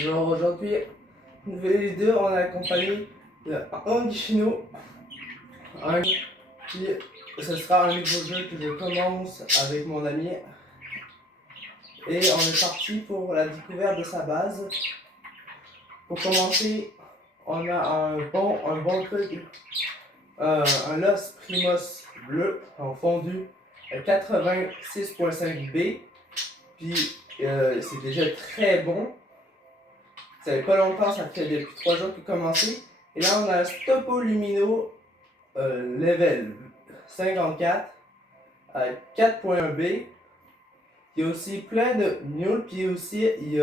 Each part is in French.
Alors aujourd'hui, une nouvelle vidéo, on est accompagné d'un Chino, puis ce sera un nouveau jeu que je commence avec mon ami. Et on est parti pour la découverte de sa base. Pour commencer, on a un bon truc, un Los Primos bleu en fondu 86.5B. Puis c'est déjà très bon. Ça fait pas longtemps, ça fait depuis 3 jours qu'il a commencé. Et là, on a un Stopo Lumino level 54 à 4.1B. Il y a aussi plein de mules, puis aussi il y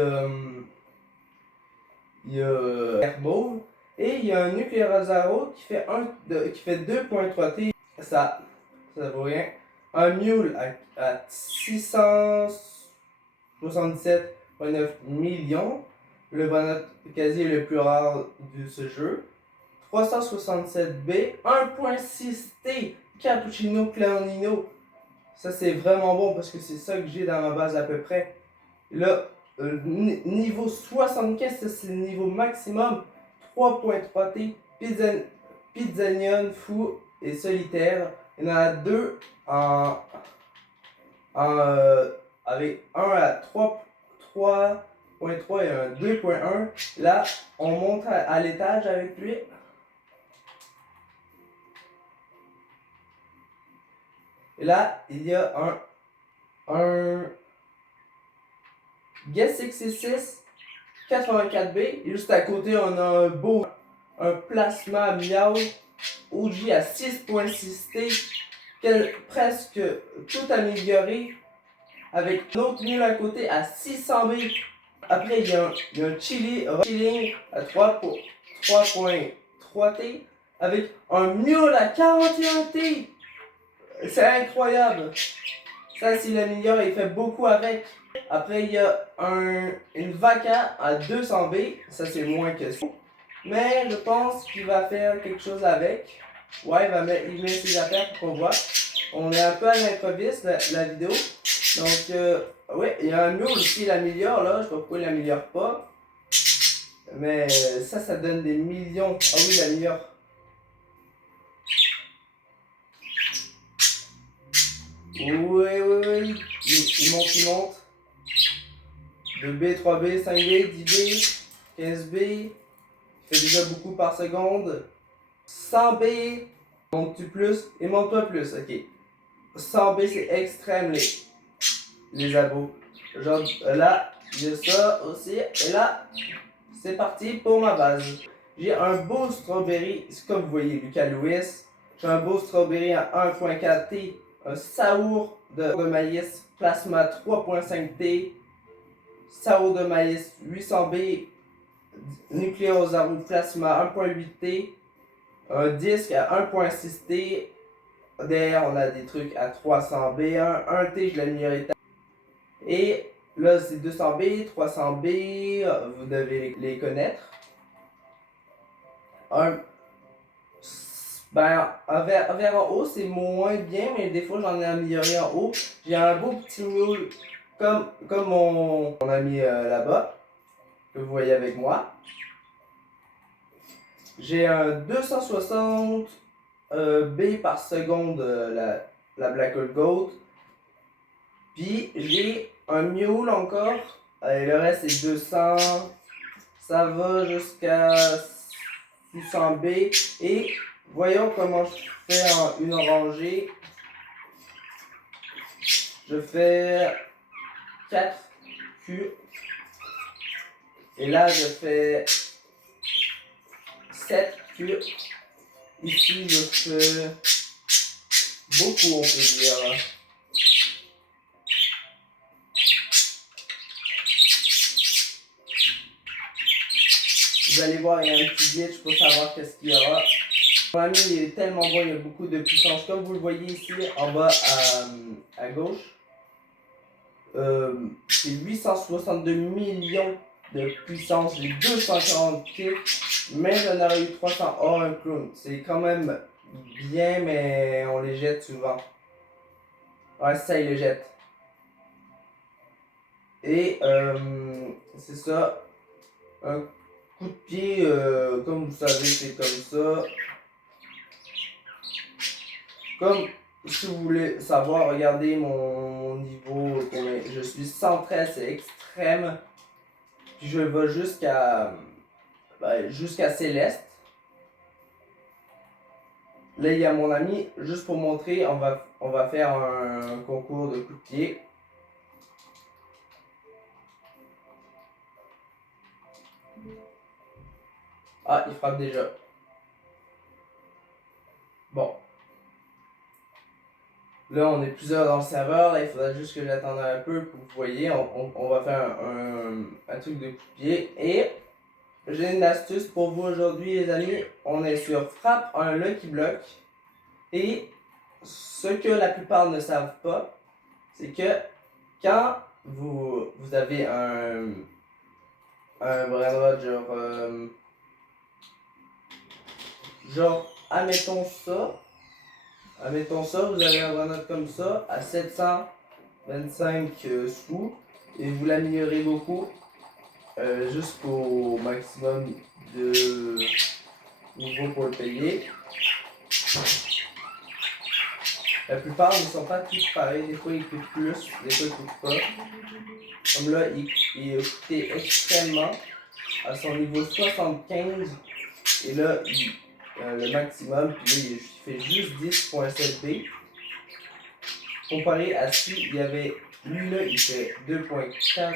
a Airmove. Et il y a un Nuclear Zero qui fait 2.3T. Ça vaut rien. Un mule à 677,9 millions. Le bonnet quasi le plus rare de ce jeu. 367B, 1.6T, Cappuccino Clownino. Ça c'est vraiment bon parce que c'est ça que j'ai dans ma base à peu près. Là, niveau 75, ça c'est le niveau maximum. 3.3T, Pizzagnon, Fou et Solitaire. Il y en a deux avec un à 3.3 et un 2.1. Là, on monte à l'étage avec lui. Et là, il y a un Guess 666 84B. Et juste à côté, on a un Plasma Miao OG à 6.6T, presque tout amélioré, avec l'autre mule à côté à 600B. Après, il y a un Chilling à 3.3T, avec un mule à 41T. C'est incroyable. Ça, s'il l'améliore, il fait beaucoup avec. Après, il y a une Vaca à 200B. Ça, c'est moins que ça. Mais je pense qu'il va faire quelque chose avec. Ouais, il met ses affaires pour qu'on voit. On est un peu à l'improviste, la vidéo. Donc, ouais, il y a un mule aussi, il l'améliore, là. Je sais pas pourquoi il l'améliore pas. Mais ça donne des millions. Ah oui, il l'améliore. Oui. Il monte. 2B, 3B, 5B, 10B, 15B. Il fait déjà beaucoup par seconde. 100B. Montes-tu plus? Et monte-toi plus, ok. 100B, c'est extrême, les abos. Genre, là, il y a ça aussi. Et là, c'est parti pour ma base. J'ai un beau strawberry, c'est comme vous voyez, Lucas Lewis. J'ai un beau strawberry à 1.4T. Un saour de maïs plasma 3.5T. Saour de maïs 800B. Nucléosaurus plasma 1.8T. Un disque à 1.6T. Derrière, on a des trucs à 300B. 1T, je l'ai amélioré. Et là, c'est 200B, 300B. Vous devez les connaître. Vers en haut, c'est moins bien, mais des fois, j'en ai amélioré en haut. J'ai un beau petit mule comme mon ami là-bas, que vous voyez avec moi. J'ai un 260 B par seconde, la Black Hole Goat. Puis j'ai un mule encore. Le reste c'est 200. Ça va jusqu'à 600 B. Et voyons comment je fais en une rangée. Je fais 4 Q. Et là, je fais 7 Q. Ici, je fais beaucoup, on peut dire. Vous allez voir, il y a un petit glitch pour savoir qu'est-ce qu'il y aura. Mon ami, il est tellement bon, il y a beaucoup de puissance. Comme vous le voyez ici, en bas à gauche, c'est 862 millions de puissance. J'ai 240 kicks, mais j'en aurais eu 300 hors un clown. C'est quand même bien, mais on les jette souvent. Ouais, ça, il les jette. Et c'est ça. un coup de pied, comme vous savez, c'est comme ça. Comme si vous voulez savoir, regardez mon niveau, je suis 113, c'est extrême. Puis je vais jusqu'à Céleste. Là, il y a mon ami, juste pour montrer, on va faire un concours de coups de pied. Ah, il frappe déjà. Bon. Là, on est plusieurs dans le serveur. Là, il faudra juste que j'attende un peu pour que vous voyez. On va faire un truc de coup de pied. Et j'ai une astuce pour vous aujourd'hui, les amis. On est sur Frappe, un Lucky Block. Et ce que la plupart ne savent pas, c'est que quand vous avez un brainrod genre, admettons ça, vous avez un brainrod comme ça à 725 sous et vous l'améliorez beaucoup jusqu'au maximum de niveau pour le payer. La plupart ne sont pas tous pareils, des fois ils coûtent plus, des fois ils coûtent pas. Comme là, il a coûté extrêmement à son niveau 75 et là, le maximum, puis là, il fait juste 10.7B. Comparé à si il y avait, lui là, il fait 2.4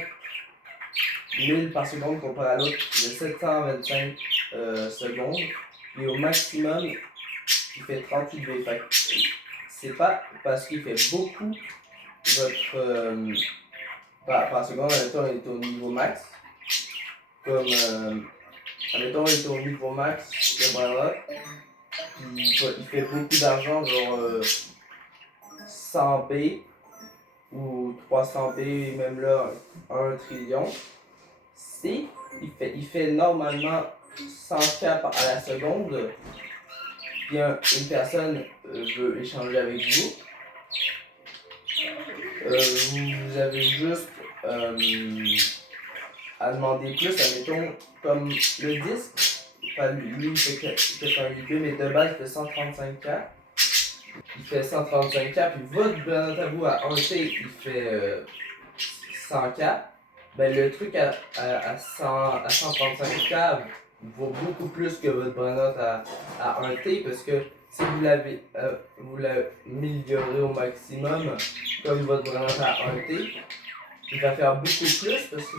000 par seconde comparé à l'autre, il fait 725 secondes. Et au maximum, il fait 38B. Fait c'est pas parce qu'il fait beaucoup votre par seconde, admettons, il est au niveau max. Comme, admettons, il est au niveau max, le bras il fait beaucoup d'argent, genre 100B ou 300B, même là, 1 trillion. Si il fait normalement 100K à la seconde, puis une personne veut échanger avec vous, vous avez juste à demander plus, admettons, comme le disque, pas lui il fait 88B, mais de base il fait 135K. Il fait 135K, puis votre Bernard à vous à 1T, il fait 100K. Ben le truc à 135K vaut beaucoup plus que votre Bernard à 1T, parce que si vous l'améliorez au maximum, comme votre Bernard à 1T, il va faire beaucoup plus parce que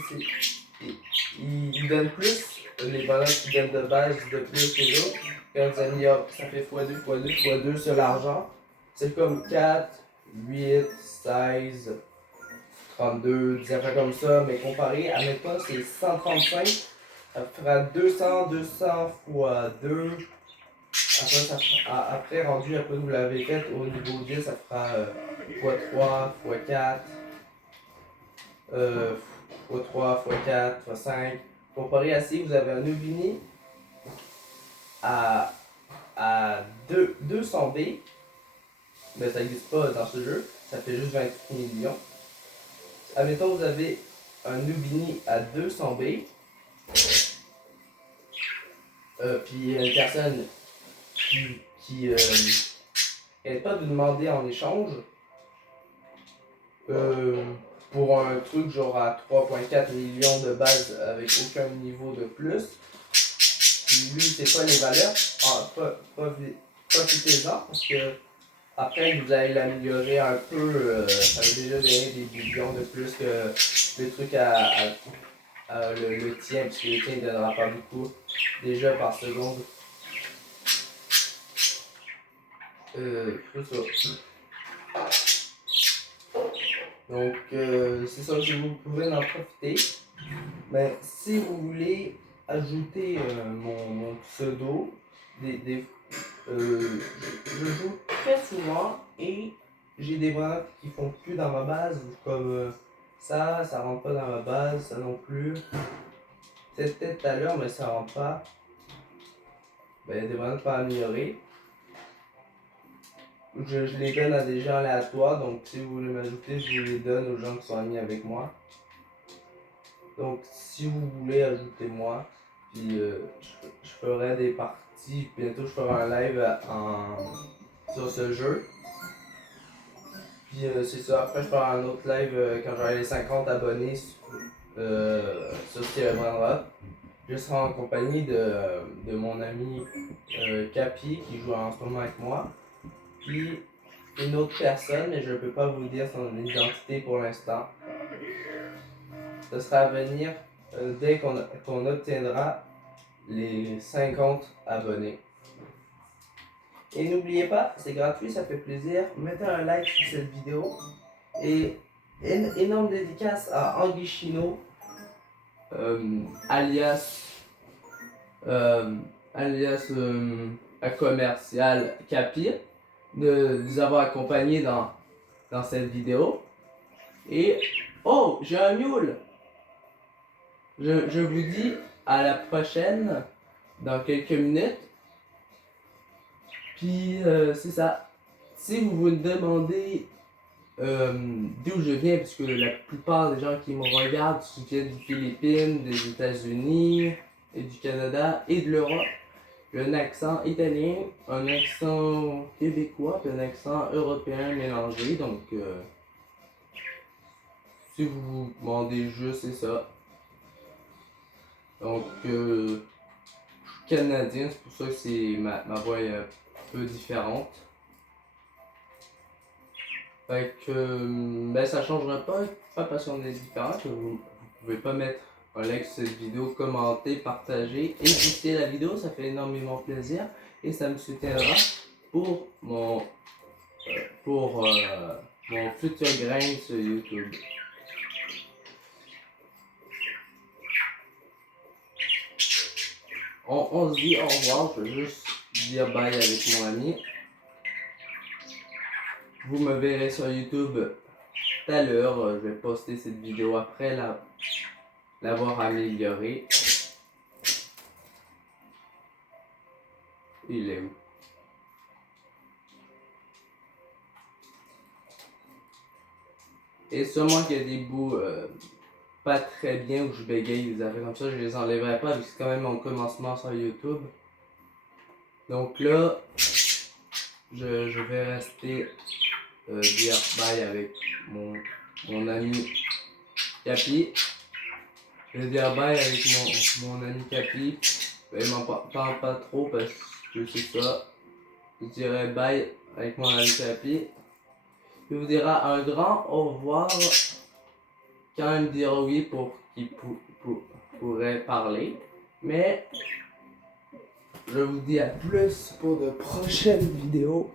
il donne plus les balances qui donnent de base de plus que les autres. Quand vous améliorez, ça fait x2, x2, x2 sur l'argent. C'est comme 4, 8, 16, 32, des affaires comme ça. Mais comparé, admettons, c'est 135, ça fera 200 fois 2. Après, rendu, après vous l'avez fait au niveau 10, ça fera x3, x4. x3, x4, x5. Comparé à si vous avez un Nubini à 200B, mais ça n'existe pas dans ce jeu, ça fait juste 28 millions. Admettons, vous avez un Nubini à 200B, puis une personne qui n'arrête pas de vous demander en échange pour un truc genre à 3.4 millions de base avec aucun niveau de plus. Puis lui, c'est pas les valeurs. Profitez-en parce que après, vous allez l'améliorer un peu. Ça va déjà donner des millions de plus que le truc le tien, parce que le tien ne donnera pas beaucoup déjà par seconde. C'est ça. Donc, c'est ça que vous pouvez en profiter. Mais si vous voulez ajouter mon pseudo, je joue très souvent et j'ai des ventes qui font plus dans ma base, comme ça rentre pas dans ma base, ça non plus. C'était peut-être tout à l'heure, mais ça rentre pas. Ben, des ventes pas améliorées. Je les donne à des gens aléatoires, donc si vous voulez m'ajouter, je vous les donne aux gens qui sont amis avec moi. Donc si vous voulez, ajoutez-moi. Puis je ferai des parties. Bientôt je ferai un live sur ce jeu. Puis c'est ça, après je ferai un autre live quand j'aurai les 50 abonnés sur Steven Rock. Je serai en compagnie de mon ami Capi qui joue en ce moment avec moi. Puis une autre personne, mais je ne peux pas vous dire son identité pour l'instant. Ce sera à venir dès qu'on obtiendra les 50 abonnés. Et n'oubliez pas, c'est gratuit, ça fait plaisir. Mettez un like sur cette vidéo. Et énorme dédicace à Anguichino, alias un commercial Capi, de nous avoir accompagnés dans cette vidéo. Et oh, j'ai un mule! Je vous dis à la prochaine dans quelques minutes. Puis c'est ça. Si vous vous demandez d'où je viens, parce que la plupart des gens qui me regardent viennent des Philippines, des États-Unis, et du Canada et de l'Europe. J'ai un accent italien, un accent québécois, puis un accent européen mélangé. Donc, si vous vous demandez juste, c'est ça. Donc, je suis canadien, c'est pour ça que ma voix est un peu différente. Fait que, ben ça changera pas parce qu'on est différent, que vous pouvez pas mettre un like sur cette vidéo, commenter, partager et booster la vidéo, ça fait énormément plaisir et ça me soutiendra pour mon futur grain sur YouTube. On se dit au revoir, je vais juste dire bye avec mon ami. Vous me verrez sur YouTube tout à l'heure, je vais poster cette vidéo après l'avoir améliorée. Il est où? Et sûrement qu'il y a des bouts pas très bien où je bégaye, des affaires comme ça, je les enlèverai pas, parce que c'est quand même mon commencement sur YouTube. Donc là, je vais rester dire bye avec mon ami Capi. Je vais dire bye avec mon ami Capi. Il m'en parle pas trop parce que c'est ça. Je dirai bye avec mon ami Capi. Il vous dira un grand au revoir quand il me dira oui pour qu'il pourrait parler. Mais je vous dis à plus pour de prochaines vidéos.